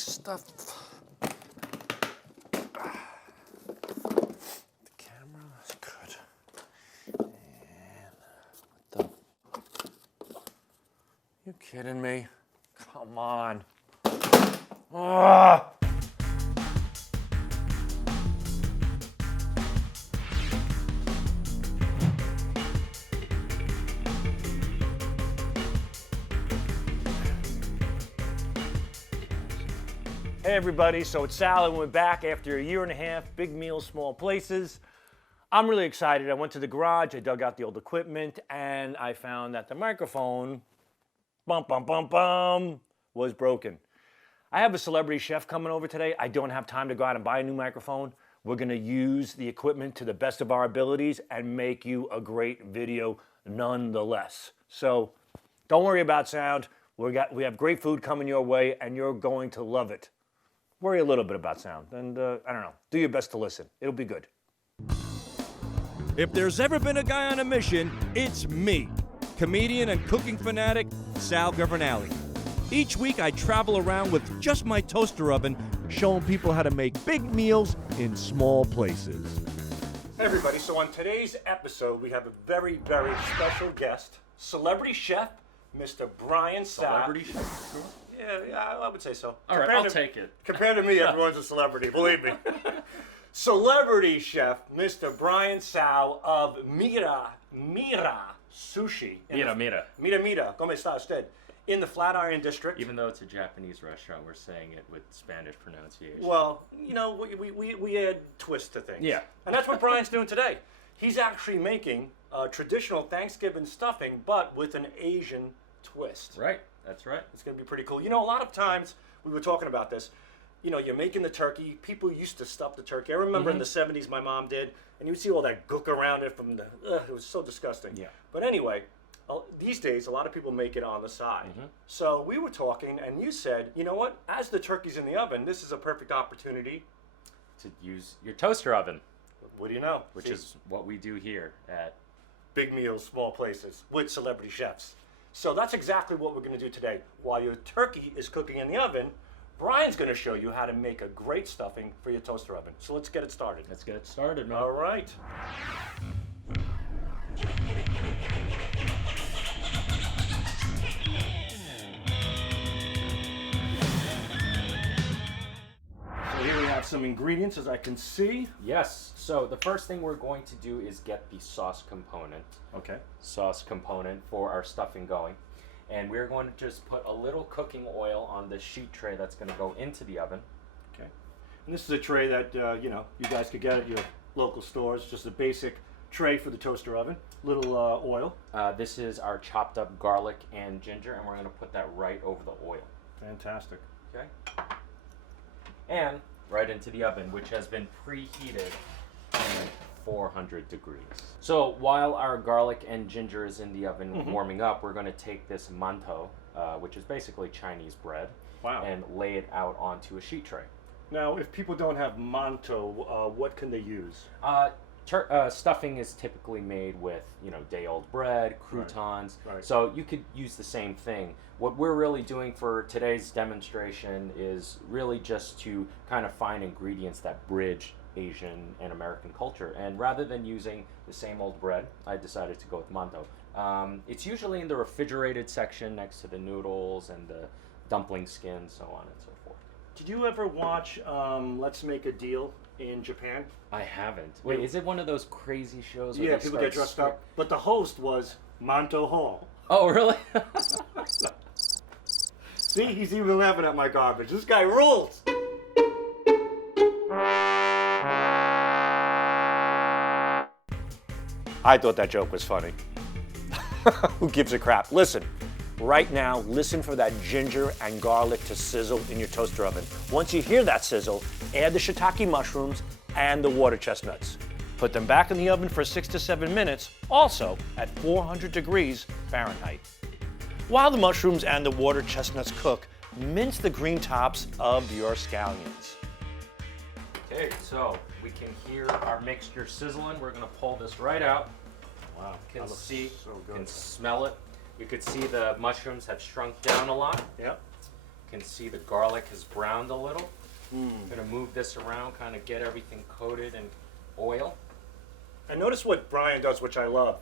stuff. The camera is good. And what the? You kidding me? Come on. Ah! Hey everybody, so it's Sal and we're back after a year and a half, big meals, small places. I'm really excited. I went to the garage, I dug out the old equipment, and I found that the microphone, was broken. I have a celebrity chef coming over today. I don't have time to go out and buy a new microphone. We're gonna use the equipment to the best of our abilities and make you a great video nonetheless. So don't worry about sound. We have great food coming your way and you're going to love it. Worry a little bit about sound, and I don't know, do your best to listen. It'll be good. If there's ever been a guy on a mission, it's me, comedian and cooking fanatic, Sal Governale. Each week I travel around with just my toaster oven, showing people how to make big meals in small places. Hey everybody, so on today's episode, we have a very, very special guest, celebrity chef, Mr. Brian Tsao. Celebrity chef? Sure. Yeah, I would say so. All right, I'll take it. Compared to me, everyone's a celebrity, believe me. Celebrity chef, Mr. Brian Tsao of Mira Sushi. Mira, ¿cómo está usted? In the Flatiron District. Even though it's a Japanese restaurant, we're saying it with Spanish pronunciation. Well, you know, we add twists to things. Yeah. And that's what Brian's doing today. He's actually making traditional Thanksgiving stuffing, but with an Asian twist. Right, that's right. It's going to be pretty cool. You know, a lot of times, we were talking about this, you know, you're making the turkey. People used to stuff the turkey. I remember in the 70s my mom did, and you would see all that gook around it from the, it was so disgusting. Yeah. But anyway, these days, a lot of people make it on the side. So we were talking, and you said, you know what, as the turkey's in the oven, this is a perfect opportunity to use your toaster oven. What do you know? Which is what we do here at Big Meals, Small Places with celebrity chefs. So that's exactly what we're going to do today. While your turkey is cooking in the oven, Brian's going to show you how to make a great stuffing for your toaster oven. So let's get it started. Let's get it started, man. All right. So here we have some ingredients, as I can see. Yes, so the first thing we're going to do is get the sauce component. Okay. Sauce component for our stuffing going. And we're going to just put a little cooking oil on the sheet tray that's going to go into the oven. Okay. And this is a tray that, you know, you guys could get at your local stores. Just a basic tray for the toaster oven. Little oil. This is our chopped up garlic and ginger, and we're going to put that right over the oil. Fantastic. Okay. And right into the oven, which has been preheated at 400 degrees. So while our garlic and ginger is in the oven warming up, we're going to take this mantou, which is basically Chinese bread, and lay it out onto a sheet tray. Now, if people don't have mantou, what can they use? Stuffing is typically made with, you know, day-old bread, croutons. Right. So you could use the same thing. What we're really doing for today's demonstration is really just to kind of find ingredients that bridge Asian and American culture. And rather than using the same old bread, I decided to go with mantou. It's usually in the refrigerated section next to the noodles and the dumpling skin, so on and so forth. Did you ever watch Let's Make a Deal in Japan? I haven't. Wait, is it one of those crazy shows where Yeah, they people start get dressed up. But the host was Mantou Hall. Oh, really? See, he's even laughing at my garbage. This guy rules. I thought that joke was funny. Who gives a crap? Listen, right now, listen for that ginger and garlic to sizzle in your toaster oven. Once you hear that sizzle, add the shiitake mushrooms and the water chestnuts. Put them back in the oven for 6 to 7 minutes, also at 400 degrees Fahrenheit. While the mushrooms and the water chestnuts cook, mince the green tops of your scallions. Okay, so we can hear our mixture sizzling. We're gonna pull this right out. Wow, You can see, so you good. can smell it. You could see the mushrooms have shrunk down a lot. Yep. can see the garlic has browned a little. I'm gonna move this around, kind of get everything coated in oil. And notice what Brian does, which I love.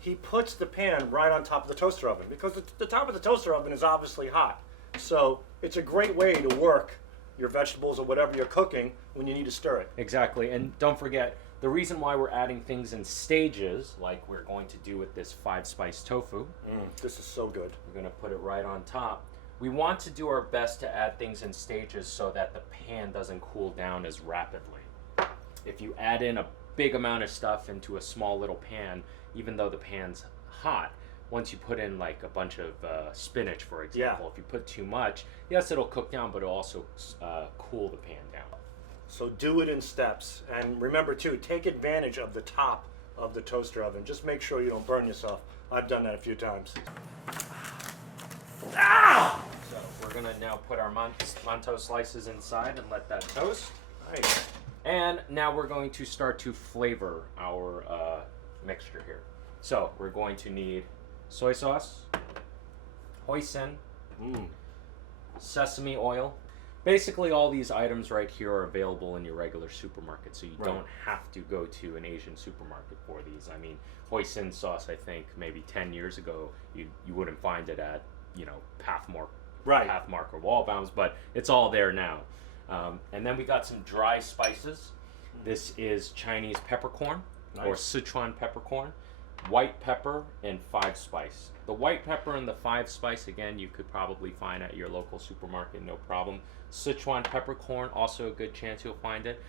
He puts the pan right on top of the toaster oven because the top of the toaster oven is obviously hot. So it's a great way to work your vegetables or whatever you're cooking when you need to stir it. Exactly, and don't forget, the reason why we're adding things in stages, like we're going to do with this 5-spice tofu, This is so good. we're gonna put it right on top. We want to do our best to add things in stages so that the pan doesn't cool down as rapidly. If you add in a big amount of stuff into a small little pan, even though the pan's hot, once you put in like a bunch of spinach, for example, if you put too much, yes, it'll cook down, but it'll also cool the pan down. So do it in steps. And remember too, take advantage of the top of the toaster oven. Just make sure you don't burn yourself. I've done that a few times. So we're gonna now put our manto slices inside and let that toast. Nice. And now we're going to start to flavor our mixture here. So we're going to need soy sauce, hoisin, sesame oil. Basically all these items right here are available in your regular supermarket, so you don't have to go to an Asian supermarket for these. I mean, hoisin sauce, I think maybe 10 years ago you wouldn't find it at, you know, Pathmark or Wallbaum's, but it's all there now. And then we got some dry spices. This is Chinese peppercorn or Sichuan peppercorn, white pepper, and 5-spice. The white pepper and the 5-spice, again, you could probably find at your local supermarket, no problem. Sichuan peppercorn, also a good chance you'll find it.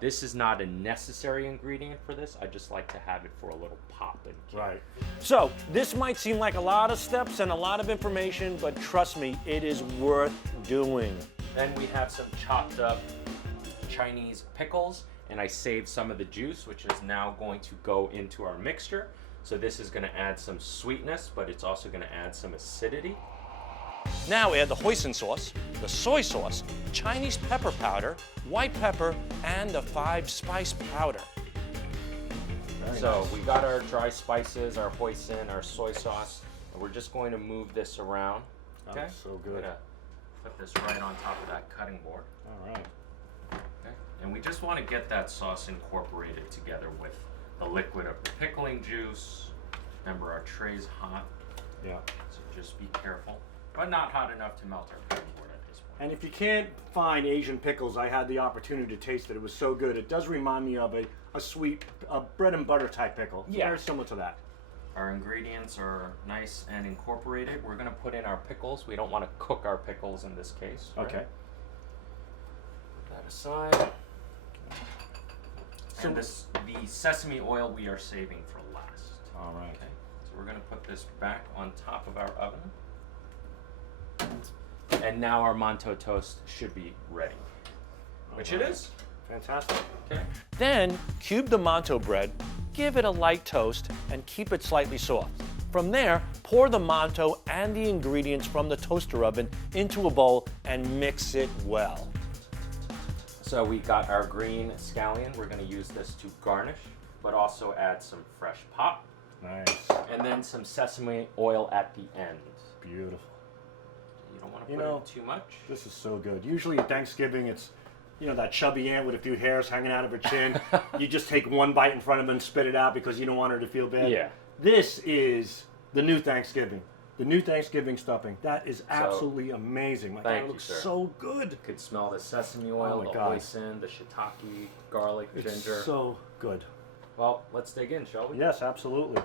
This is not a necessary ingredient for this. I just like to have it for a little pop and kick. Right. So this might seem like a lot of steps and a lot of information, but trust me, it is worth doing. Then we have some chopped up Chinese pickles, and I saved some of the juice, which is now going to go into our mixture. So this is going to add some sweetness, but it's also going to add some acidity. Now add the hoisin sauce, the soy sauce, Chinese pepper powder, white pepper, and the 5-spice powder. So we got our dry spices, our hoisin, our soy sauce, and we're just going to move this around. Okay. So We're good. gonna put this right on top of that cutting board. All right. Okay. And we just want to get that sauce incorporated together with the liquid of the pickling juice. Remember, our tray's hot, Yeah. so just be careful, but not hot enough to melt our cutting board at this point. And if you can't find Asian pickles, I had the opportunity to taste it. It was so good. It does remind me of a sweet bread and butter type pickle. It's very similar to that. Our ingredients are nice and incorporated. We're going to put in our pickles. We don't want to cook our pickles in this case. Right? Okay. Put that aside. And the sesame oil we are saving for last. All right. Okay. So we're going to put this back on top of our oven. And now our manto toast should be ready. Which it is. Fantastic. Okay. Then cube the manto bread, give it a light toast, and keep it slightly soft. From there, pour the manto and the ingredients from the toaster oven into a bowl and mix it well. So we got our green scallion. We're going to use this to garnish, but also add some fresh pop. Nice. And then some sesame oil at the end. Beautiful. You don't want to put in too much. This is so good. Usually at Thanksgiving, it's, you know, that chubby aunt with a few hairs hanging out of her chin. You just take one bite in front of her and spit it out because you don't want her to feel bad. Yeah. This is the new Thanksgiving. The new Thanksgiving stuffing. That is absolutely amazing. My God, it looks so good. You could smell the sesame oil, the hoisin, the shiitake, garlic, ginger. It's so good. Well, let's dig in, shall we? Yes, absolutely.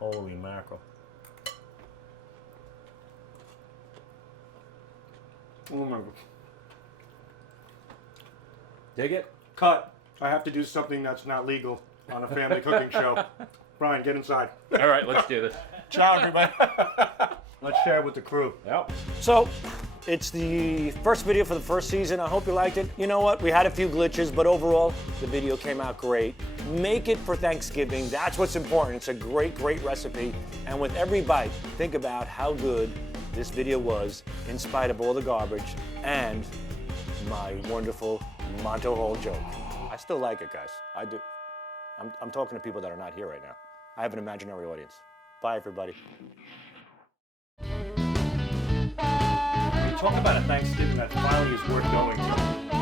Holy mackerel. Oh my God. Dig it? Cut. I have to do something that's not legal on a family cooking show. Brian, get inside. All right, let's do this. Ciao, everybody. Let's share it with the crew. Yep. So, it's the first video for the first season. I hope you liked it. You know what? We had a few glitches, but overall, the video came out great. Make it for Thanksgiving. That's what's important. It's a great, great recipe. And with every bite, think about how good this video was in spite of all the garbage and my wonderful Manto Hole joke. I still like it, guys. I do. I'm talking to people that are not here right now. I have an imaginary audience. Bye, everybody. Talk about a Thanksgiving that finally is worth going to.